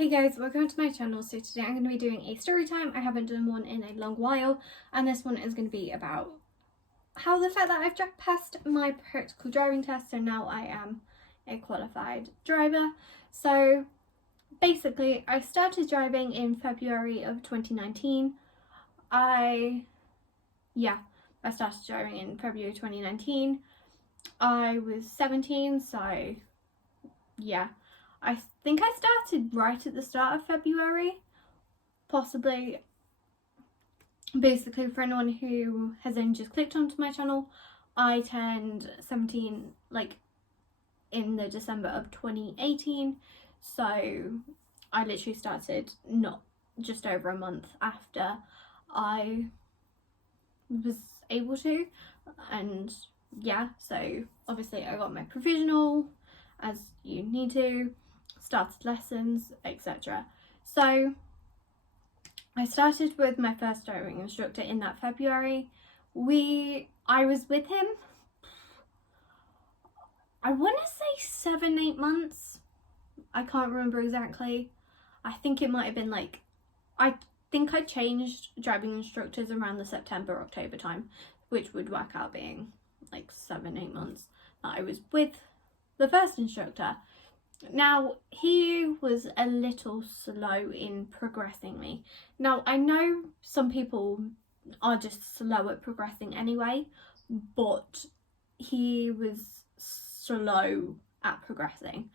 Hey guys, welcome to my channel. So today I'm going to be doing a story time. I haven't done one in a long while, and this one is going to be about how the fact that I've passed my practical driving test, so now I am a qualified driver. So basically I started driving in February of 2019. I started driving in February 2019. I was 17, so yeah. I think I started right at the start of February, possibly. Basically, for anyone who has only just clicked onto my channel, I turned 17 in the December of 2018, so I literally started not just over a month after I was able to. And yeah, so obviously I got my provisional, as you need to, started lessons, etc. So I started with my first driving instructor in that February. I was with him, I want to say 7-8 months. I can't remember exactly. I think it might have been I think I changed driving instructors around the September-October time, which would work out being 7-8 months that I was with the first instructor. Now, he was a little slow in progressing me. Now, I know some people are just slow at progressing anyway, but he was slow at progressing.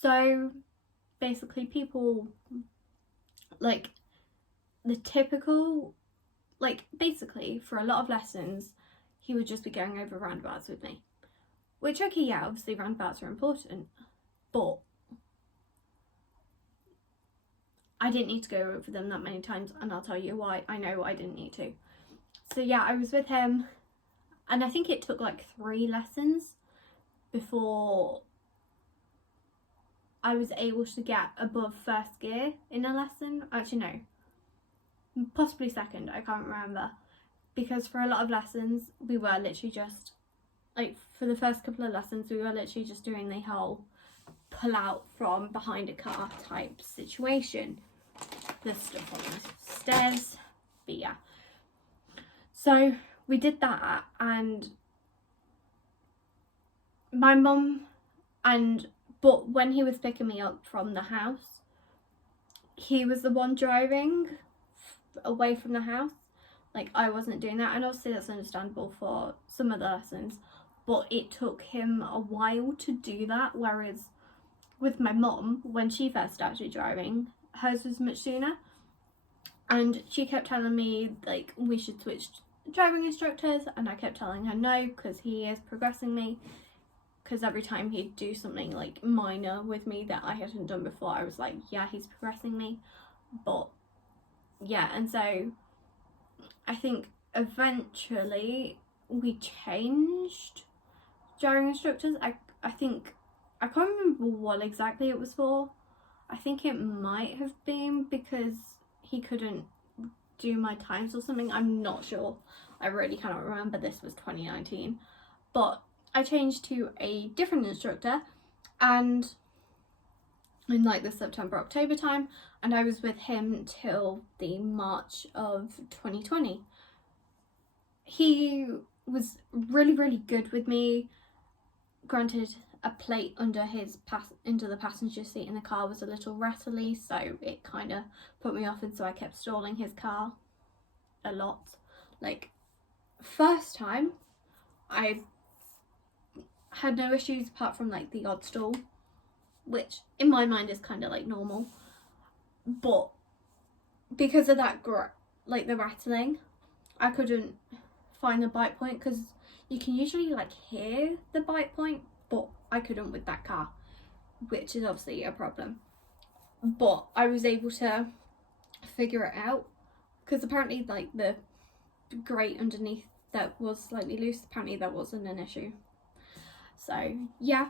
So basically people the typical, basically for a lot of lessons, he would just be going over roundabouts with me. Which, okay, yeah, obviously roundabouts are important, but I didn't need to go over them that many times, and I'll tell you why. I know I didn't need to. So yeah, I was with him, and I think it took 3 lessons before I was able to get above first gear in a lesson. Actually, no, possibly second, I can't remember. Because for a lot of lessons, we were literally just, for the first couple of lessons, we were literally just doing the whole pull out from behind a car type situation. There's stuff on the stairs, but yeah. So we did that, and my mum but when he was picking me up from the house, he was the one driving away from the house. I wasn't doing that, and obviously that's understandable for some of the lessons, but it took him a while to do that, whereas with my mum, when she first started driving, hers was much sooner, and she kept telling me we should switch driving instructors, and I kept telling her no, because he is progressing me. Because every time he'd do something minor with me that I hadn't done before, I was like, yeah, he's progressing me. But yeah, and so I think eventually we changed driving instructors. I think, I can't remember what exactly it was for. I think it might have been because he couldn't do my times or something. I'm not sure. I really cannot remember. This was 2019. But I changed to a different instructor, and in the September-October time, and I was with him till the March of 2020. He was really, really good with me. Granted, a plate under the passenger seat in the car was a little rattly, so it kind of put me off, and so I kept stalling his car a lot. First time, I had no issues apart from the odd stall, which in my mind is kind of normal, but because of that the rattling, I couldn't find the bite point, because you can usually hear the bite point, but I couldn't with that car, which is obviously a problem. But I was able to figure it out, because apparently the grate underneath that was slightly loose, apparently that wasn't an issue. So yeah,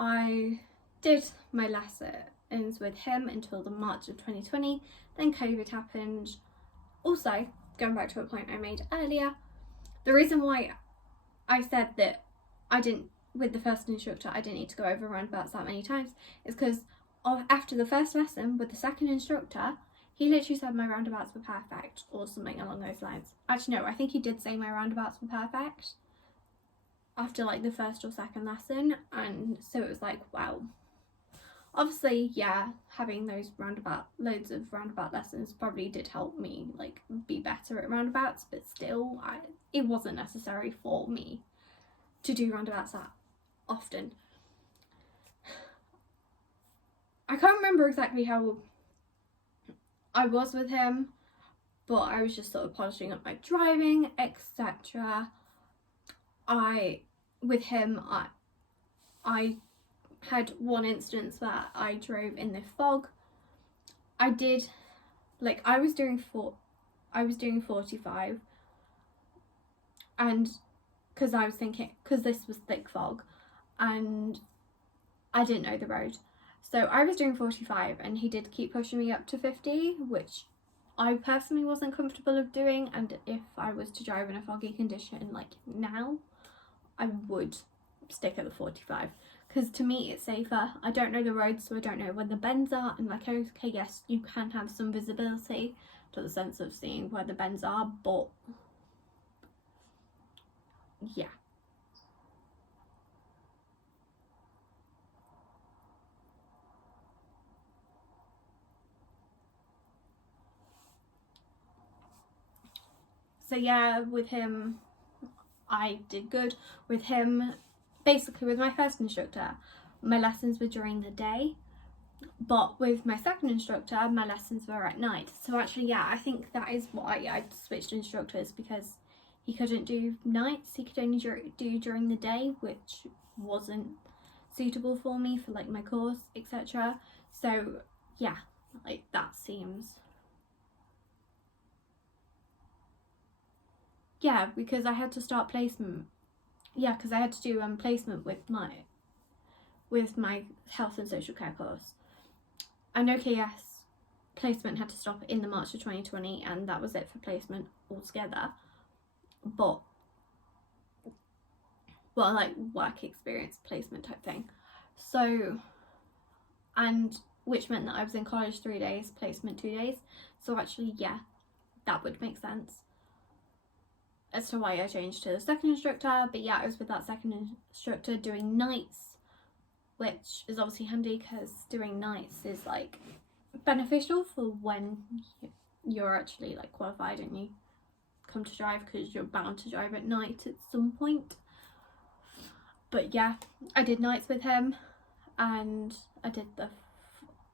I did my lessons with him until the March of 2020. Then COVID happened. Also, going back to a point I made earlier, the reason why I said that with the first instructor I didn't need to go over roundabouts that many times is because after the first lesson with the second instructor, he literally said my roundabouts were perfect or something along those lines. Actually, no, I think he did say my roundabouts were perfect after like the first or second lesson. And so it was like, wow. Obviously, yeah, having those loads of roundabout lessons probably did help me like be better at roundabouts, but still, it wasn't necessary for me to do roundabouts that often. I can't remember exactly how I was with him, but I was just sort of polishing up my driving, etc. With him, I had one instance where I drove in the fog. I was doing 45, and because this was thick fog and I didn't know the road, so I was doing 45 and he did keep pushing me up to 50, which I personally wasn't comfortable of doing. And if I was to drive in a foggy condition like now, I would stick at the 45, because to me it's safer. I don't know the road, so I don't know where the bends are, and like, okay, yes, you can have some visibility to the sense of seeing where the bends are, but yeah. So yeah, with him I did good. With him, basically with my first instructor, my lessons were during the day, but with my second instructor, my lessons were at night. So actually, yeah, I think that is why I switched instructors, because he couldn't do nights, he could only do during the day, which wasn't suitable for me for like my course, etc. So yeah, like that seems, yeah, because I had to start placement. Yeah, because I had to do placement with my health and social care course. And OKS placement had to stop in the March of 2020, and that was it for placement altogether. But, well, like work experience placement type thing. So, and which meant that I was in college 3 days, placement 2 days. So actually, yeah, that would make sense as to why I changed to the second instructor. But yeah, I was with that second instructor doing nights, which is obviously handy because doing nights is like beneficial for when you're actually like qualified and you come to drive, because you're bound to drive at night at some point. But yeah, I did nights with him, and I did the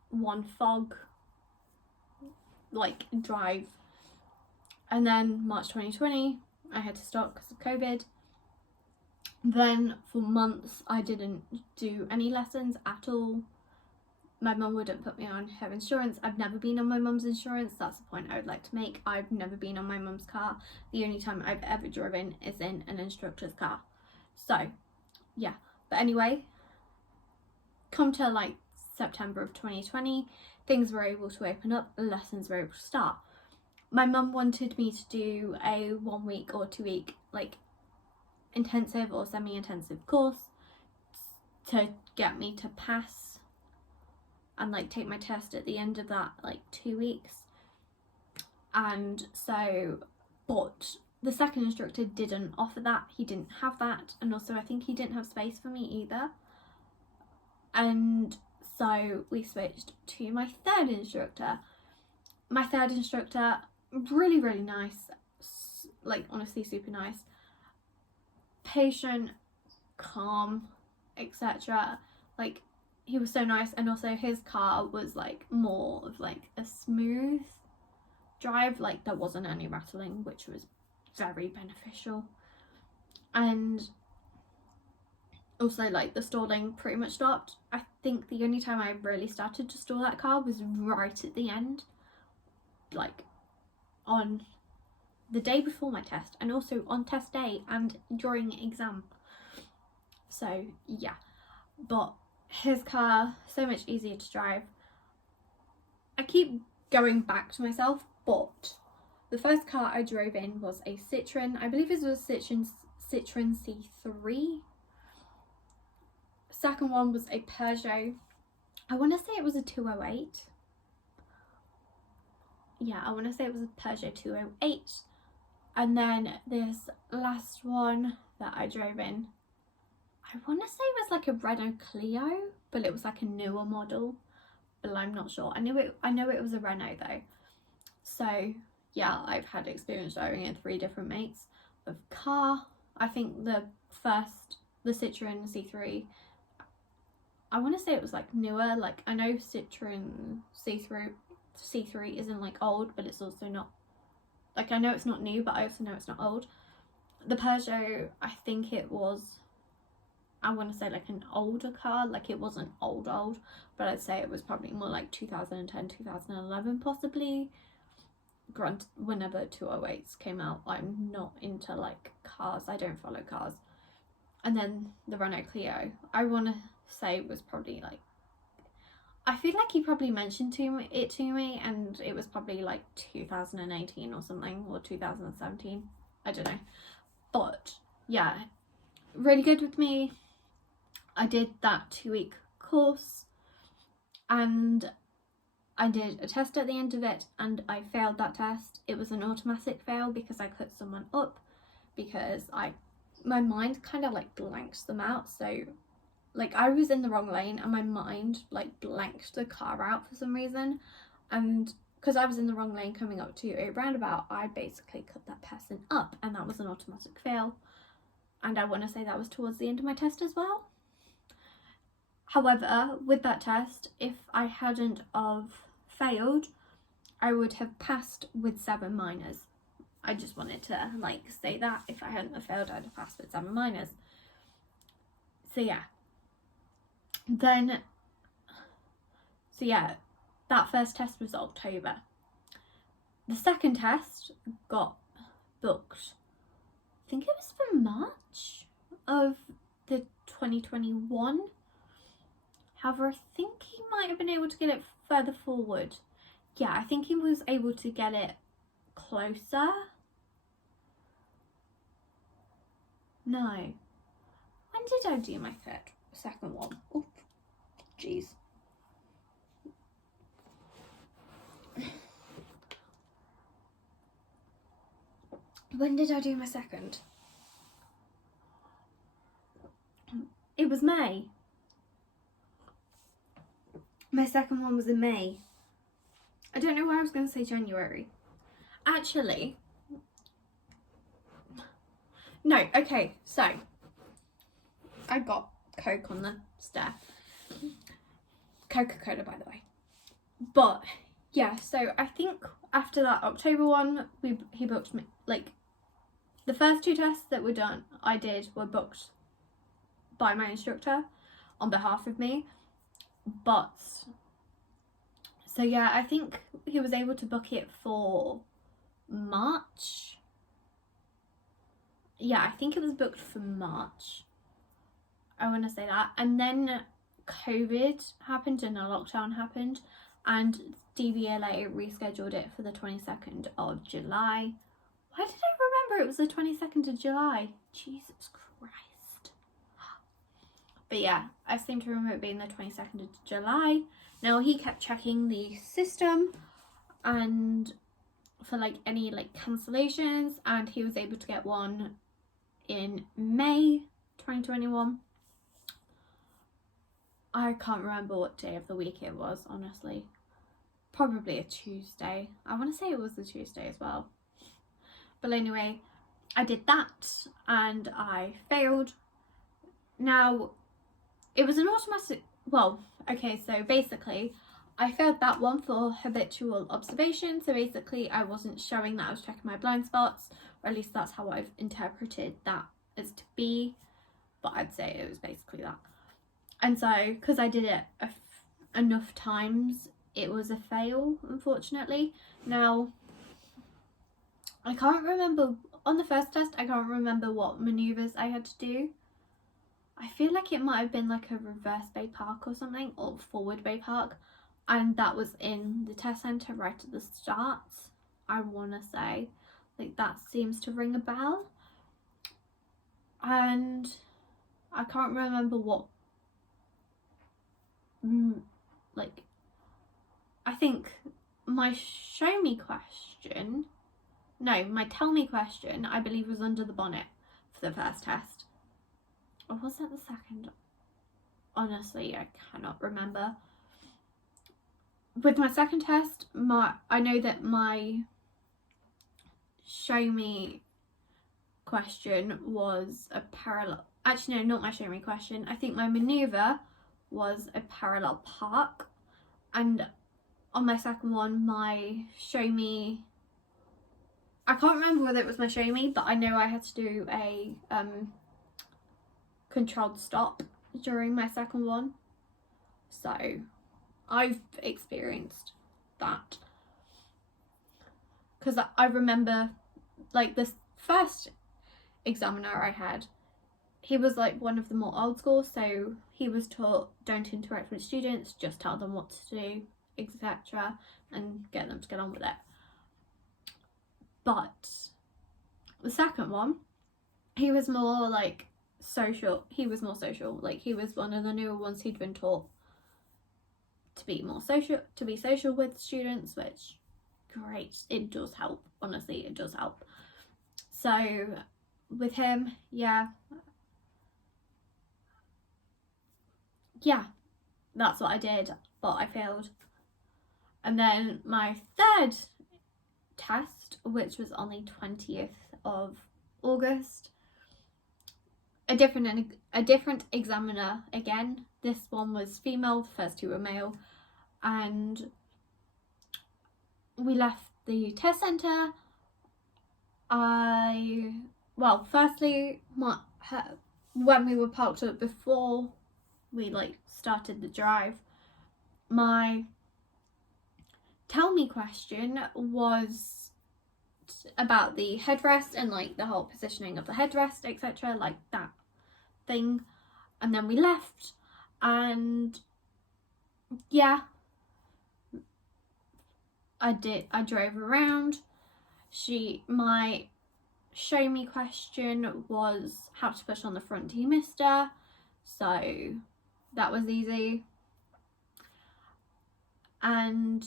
one fog like drive, and then March 2020 I had to stop because of COVID. Then for months I didn't do any lessons at all. My mum wouldn't put me on her insurance. I've never been on my mum's insurance. That's the point I would like to make. I've never been on my mum's car. The only time I've ever driven is in an instructor's car. So yeah, but anyway, come to like September of 2020, things were able to open up, lessons were able to start. My mum wanted me to do a 1 week or 2 week like intensive or semi-intensive course to get me to pass and like take my test at the end of that like 2 weeks. And so, but the second instructor didn't offer that. He didn't have that, and also I think he didn't have space for me either. And so we switched to my third instructor. My third instructor, really, really nice, like honestly super nice, patient, calm, etc. Like, he was so nice. And also his car was like more of like a smooth drive, like there wasn't any rattling, which was very beneficial. And also like the stalling pretty much stopped. I think the only time I really started to stall that car was right at the end, like on the day before my test, and also on test day and during exam. So yeah, but his car, so much easier to drive. I keep going back to myself, but the first car I drove in was a Citroen. I believe it was a Citroen C3. Second one was a Peugeot I want to say it was a 208. Yeah, I want to say it was a Peugeot 208. And then this last one that I drove in, I want to say it was like a Renault Clio, but it was like a newer model, but I'm not sure. I know it was a Renault though. So yeah, I've had experience driving in 3 different makes of car. I think the Citroen C3, I want to say it was like newer. Like, I know Citroen C3 isn't like old, but it's also not, like, I know it's not new, but I also know it's not old. The Peugeot, I think it was, I want to say like an older car. Like, it wasn't old, but I'd say it was probably more like 2010, 2011 possibly. Grant, whenever 208s came out, I'm not into like cars, I don't follow cars. And then the Renault Clio, I want to say it was probably like, I feel like he probably mentioned it to me, and it was probably like 2018 or something, or 2017, I don't know. But yeah, really good with me. I did that 2-week course, and I did a test at the end of it, and I failed that test. It was an automatic fail because I cut someone up, because my mind kind of like blanked them out. So like, I was in the wrong lane and my mind like blanked the car out for some reason, and because I was in the wrong lane coming up to a roundabout, I basically cut that person up, and that was an automatic fail. And I want to say that was towards the end of my test as well. However, with that test, if I hadn't of failed, I would have passed with 7 minors. I just wanted to like say that if I hadn't have failed, I'd have passed with 7 minors. So yeah, that first test was October. The second test got booked, I think it was for March of the 2021. However, I think he might have been able to get it further forward. Yeah, I think he was able to get it closer. No. When did I do my second one? Oh, jeez. When did I do my second? It was May. My second one was in May. I don't know why I was going to say January. Actually, no, okay, so I got Coke on the stair. Coca-Cola, by the way. But yeah, so I think after that October one, he booked me, like, the first 2 tests that were done, were booked by my instructor on behalf of me. But so yeah, I think he was able to book it for March. Yeah, I think it was booked for March. I want to say that. And then COVID happened and a lockdown happened, and DVLA rescheduled it for the 22nd of July. Why did I remember it was the 22nd of July? Jesus Christ. But yeah, I seem to remember it being the 22nd of July. Now, he kept checking the system and for like any like cancellations, and he was able to get one in May 2021. I can't remember what day of the week it was, honestly. Probably a Tuesday. I want to say it was a Tuesday as well. But anyway, I did that and I failed. Now, it was an automatic, well, okay, so basically I failed that one for habitual observation. So basically I wasn't showing that I was checking my blind spots, or at least that's how I've interpreted that as to be, but I'd say it was basically that. And so, because I did it enough times, it was a fail, unfortunately. Now, I can't remember, on the first test, I can't remember what manoeuvres I had to do. I feel like it might have been like a reverse bay park or something, or forward bay park. And that was in the test centre right at the start, I want to say. Like, that seems to ring a bell. And I can't remember what like, I think my show me question, no, my tell me question, I believe was under the bonnet for the first test. Or was that the second? Honestly, I cannot remember. With my second test, I know that my show me question was a parallel. Actually, no, not my show me question. I think my manoeuvre was a parallel park. And on my second one, my show me, I can't remember whether it was my show me, but I know I had to do a controlled stop during my second one. So I've experienced that. Because I remember, like, this first examiner I had, he was like one of the more old school, so he was taught don't interact with students, just tell them what to do, etc., and get them to get on with it. But the second one, he was more like social. He was more social. Like, he was one of the newer ones. He'd been taught to be more social, to be social with students, which, great, it does help. Honestly, it does help. So with him, yeah, that's what I did, but I failed. And then my third test, which was on the 20th of August, a different examiner again. This one was female, the first two were male, and we left the test centre. Firstly, when we were parked up before we started the drive, my tell me question was about the headrest and the whole positioning of the headrest, etc., like that thing. And then we left, and yeah, I drove around. My show me question was how to push on the front demister, so that was easy. And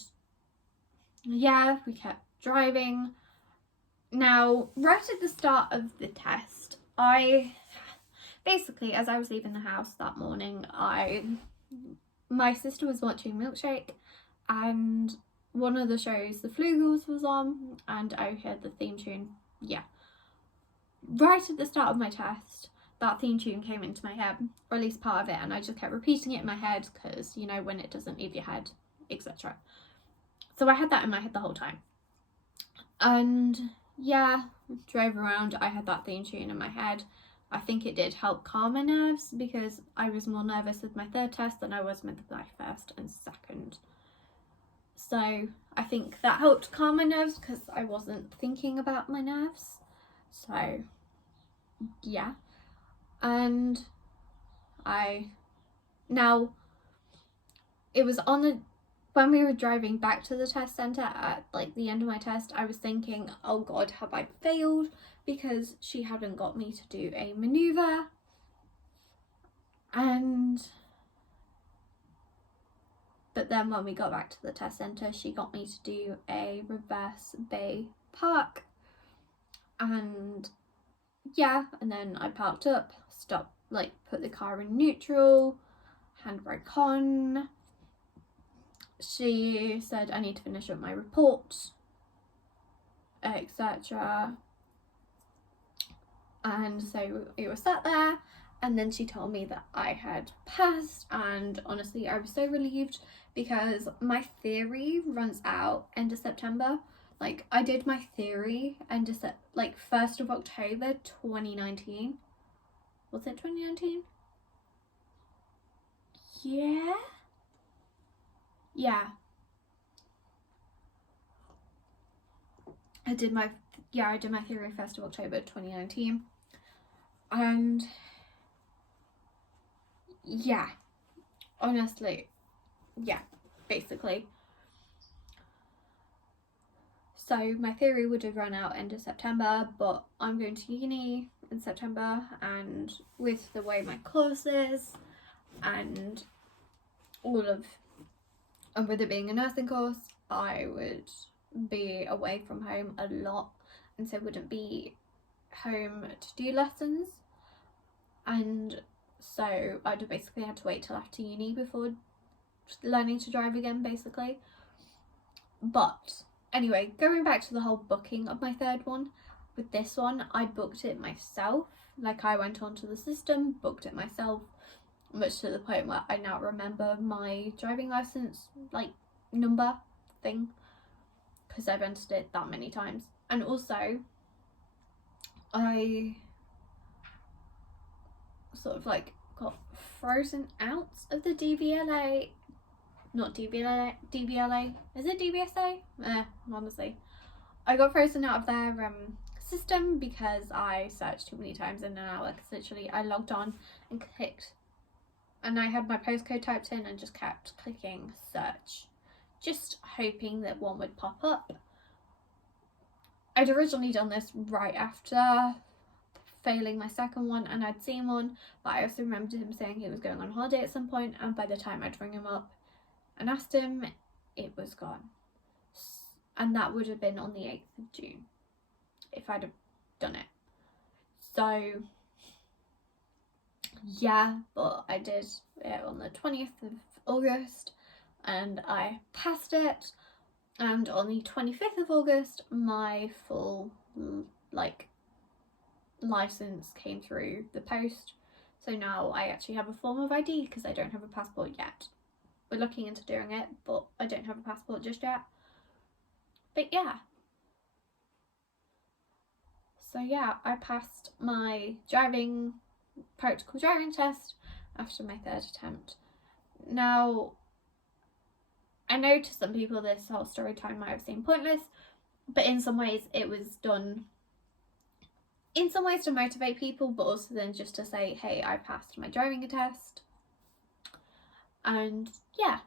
yeah, we kept driving. Now, right at the start of the test, basically, as I was leaving the house that morning, my sister was watching Milkshake, and one of the shows, The Flugels, was on, and I heard the theme tune. Yeah. Right at the start of my test, that theme tune came into my head, or at least part of it, and I just kept repeating it in my head because, you know, when it doesn't leave your head, etc. So I had that in my head the whole time. And yeah, drove around, I had that theme tune in my head. I think it did help calm my nerves because I was more nervous with my third test than I was with my first and second. So I think that helped calm my nerves because I wasn't thinking about my nerves. So yeah. And it was when we were driving back to the test centre at the end of my test, I was thinking, oh God, have I failed? Because she hadn't got me to do a manoeuvre. But then when we got back to the test centre, she got me to do a reverse bay park. And yeah, and then I parked up, stopped, put the car in neutral, handbrake on. She said I need to finish up my report, etc. And so we were sat there, and then she told me that I had passed, and honestly I was so relieved because my theory runs out end of September. I did my theory end of 1st of October 2019. Was it 2019? Yeah. I did my theory 1st of October 2019. And yeah, honestly, yeah, basically. So my theory would have run out end of September, but I'm going to uni in September, and with the way my course is and all of And with it being a nursing course, I would be away from home a lot, and so wouldn't be home to do lessons. And so I'd basically had to wait till after uni before learning to drive again, basically. But anyway, going back to the whole booking of my third one, with this one, I booked it myself. Like, I went onto the system, booked it myself, much to the point where I now remember my driving license, like, number thing, because I've entered it that many times. And also, I sort of like got frozen out of the DVLA. Not DVLA. Is it DVSA? Honestly. I got frozen out of their system because I searched too many times in an hour. Because literally I logged on and clicked, and I had my postcode typed in and just kept clicking search, just hoping that one would pop up. I'd originally done this right after failing my second one, and I'd seen one, but I also remembered him saying he was going on holiday at some point, and by the time I'd ring him up and asked him, it was gone. And that would have been on the 8th of June if I'd have done it. So yeah, but I did it on the 20th of August and I passed it, and on the 25th of August my full like license came through the post. So now I actually have a form of ID because I don't have a passport yet. We're looking into doing it, but I don't have a passport just yet. But yeah. So yeah, I passed my practical driving test after my third attempt. Now, I know to some people this whole story time might have seemed pointless, but in some ways it was done in some ways to motivate people, but also then just to say, hey, I passed my driving test. And yeah,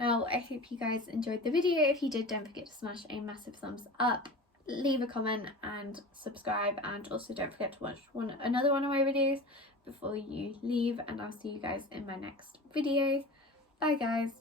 now I hope you guys enjoyed the video. If you did, don't forget to smash a massive thumbs up, leave a comment and subscribe, and also don't forget to watch another one of my videos before you leave, and I'll see you guys in my next videos. Bye guys.